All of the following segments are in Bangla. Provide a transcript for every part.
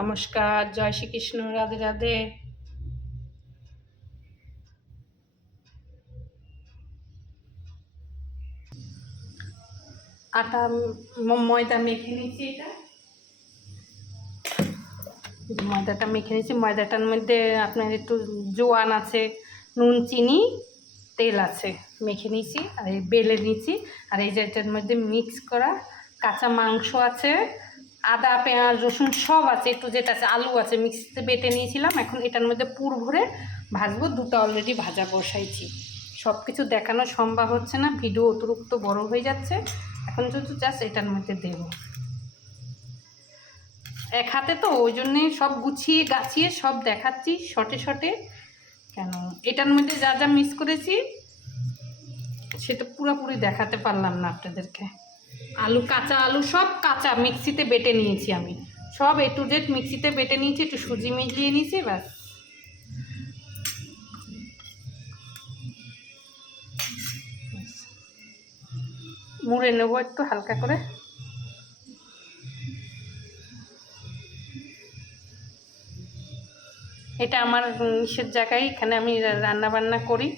নমস্কার, জয় শ্রীকৃষ্ণ, রাধে রাধে। আটা ময়দা মেখে নিয়েছি। ময়দাটা মেখে নিয়েছি। ময়দাটার মধ্যে আপনার একটু জোয়ান আছে, নুন, চিনি, তেল আছে, মেখে নিয়েছি। আর এই বেলে নিয়েছি। আর এই যে এটার মধ্যে মিক্স করা কাঁচা মাংস আছে, আদা, পেঁয়াজ, রসুন সব আছে, একটু যেটা আছে, আলু আছে, মিক্সিতে বেটে নিয়েছিলাম। এখন এটার মধ্যে পুর ভরে ভাজবো। দুটো অলরেডি ভাজা বসাইছি। সব কিছু দেখানো সম্ভব হচ্ছে না, ভিডিও অতিরিক্ত বড় হয়ে যাচ্ছে। এখন যদি জাস্ট এটার মধ্যে দেবো, এক হাতে তো, ওই জন্যে সব গুছিয়ে গাছিয়ে সব দেখাচ্ছি শর্টে শর্টে। কেন এটার মধ্যে যা যা মিক্স করেছি সেটা পুরোপুরি দেখাতে পারলাম না আপনাদেরকে। আলু, কাঁচা আলু সব কাঁচা মিক্সিতে বেটে নিয়েছি আমি, সব A to Z মিক্সিতে বেটে নিয়েছি। একটু সুজি মিলিয়ে নিয়েছি, ব্যাস। মুড়ে নেবো একটু হালকা করে। এটা আমার ইসের জায়গায়, এখানে আমি রান্না বান্না করি।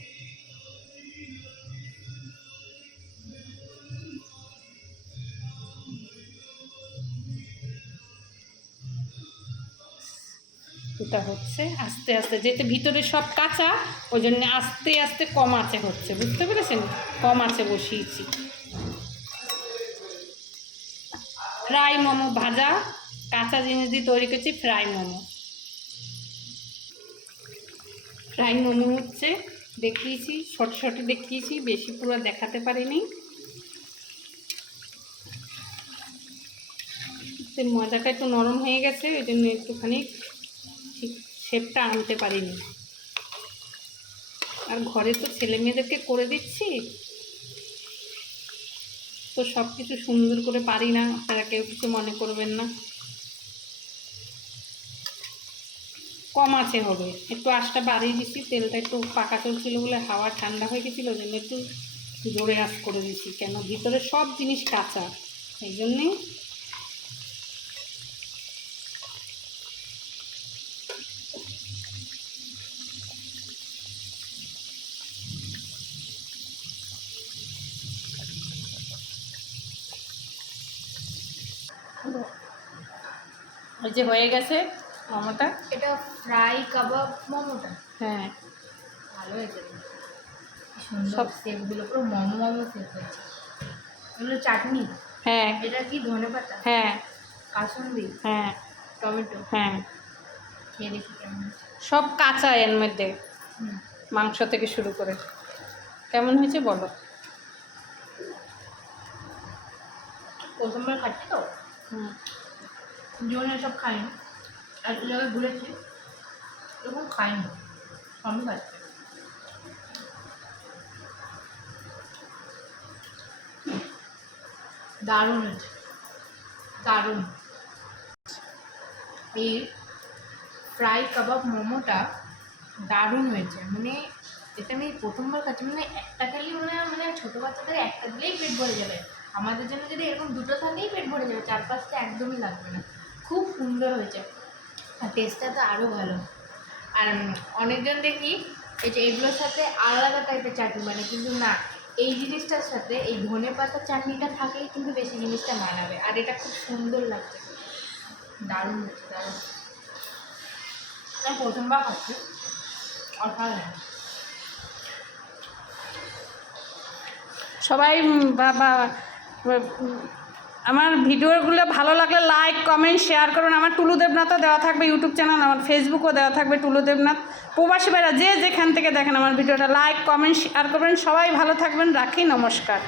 এটা হচ্ছে আস্তে আস্তে, যেতে ভিতরে সব কাঁচা, ওই জন্য আস্তে আস্তে কম আঁচে হচ্ছে, বুঝতে পেরেছেন? কম আঁচে বসিয়েছি। ফ্রাই মোমো ভাজা, কাঁচা জিনিস দিয়ে তৈরি করছি ফ্রাই মোমো। ফ্রাই মোমো হচ্ছে, দেখিয়েছি শর্ট শর্টে দেখিয়েছি, বেশি পুরো দেখাতে পারিনি। ময়দাটা একটু নরম হয়ে গেছে, ওই জন্য একটুখানি ঠিক শেপটা আনতে পারিনি। আর ঘরে তো ছেলে মেয়েদেরকে করে দিচ্ছি, তো সব কিছু সুন্দর করে পারি না, আপনারা কেউ কিছু মনে করবেন না। কম আঁচে হবে, একটু আঁচটা বাড়িয়ে দিচ্ছি। তেলটা একটু পাকা চলছিল বলে, হাওয়া ঠান্ডা হয়ে গেছিলো, ওই জন্য একটু জোরে আঁচ করে দিচ্ছি। কেন ভিতরে সব জিনিস কাঁচা, এই জন্যে। ওই যে হয়ে গেছে মোমোটা। এটা ফ্রাই কাবাব মোমোটা? হ্যাঁ, ভালো হয়েছে, সব শেপগুলো পুরো মোমো মোমো শেপ হয়েছে। এগুলো চাটনি? হ্যাঁ। এটা কি ধনেপাতা? হ্যাঁ। কাসুন্দি? হ্যাঁ। টমেটো? হ্যাঁ। খেয়ে দেখি কেমন। সব কাঁচা এর মধ্যে, মাংস থেকে শুরু করে। কেমন হয়েছে বলো? প্রথমবার খাচ্ছি তো, জীবনে সব খাইনি, এক জায়গায় ঘুরেছি, এরকম খাইনি, আমি খাচ্ছি। দারুণ হয়েছে, দারুণ। এই ফ্রাই কাবাব মোমোটা দারুণ হয়েছে, মানে এটা আমি প্রথমবার খাচ্ছি। মানে একটা খেলে মানে ছোটো বাচ্চাদের একটা দিলেই পেট ভরে যাবে, আমাদের জন্য যদি এরকম দুটো থাকেই পেট ভরে যাবে, 4-5টা একদমই লাগবে না। খুব সুন্দর হয়েছে, আর টেস্টটা তো আরও ভালো। আর অনেকজন দেখি এই যে এগুলোর সাথে আলাদা টাইপের চাটনি মানে, কিন্তু না, এই জিনিসটার সাথে এই ধনেপাতার চাটনিটা থাকলেই কিন্তু বেশি জিনিসটা মানাবে। আর এটা খুব সুন্দর লাগছে, দারুণ হচ্ছে, দারুণ। আমি প্রথমবার খাচ্ছি, অসাধারণ। সবাই বাবা, আমার ভিডিওগুলো ভালো লাগলে লাইক, কমেন্ট, শেয়ার করুন। আমার টুলু দেবনাথও দেওয়া থাকবে ইউটিউব চ্যানেল, আমার ফেসবুকও দেওয়া থাকবে টুলু দেবনাথ। প্রবাসী ভাইরা যে যেখান থেকে দেখেন আমার ভিডিওটা লাইক, কমেন্ট, শেয়ার করবেন। সবাই ভালো থাকবেন, রাখি, নমস্কার।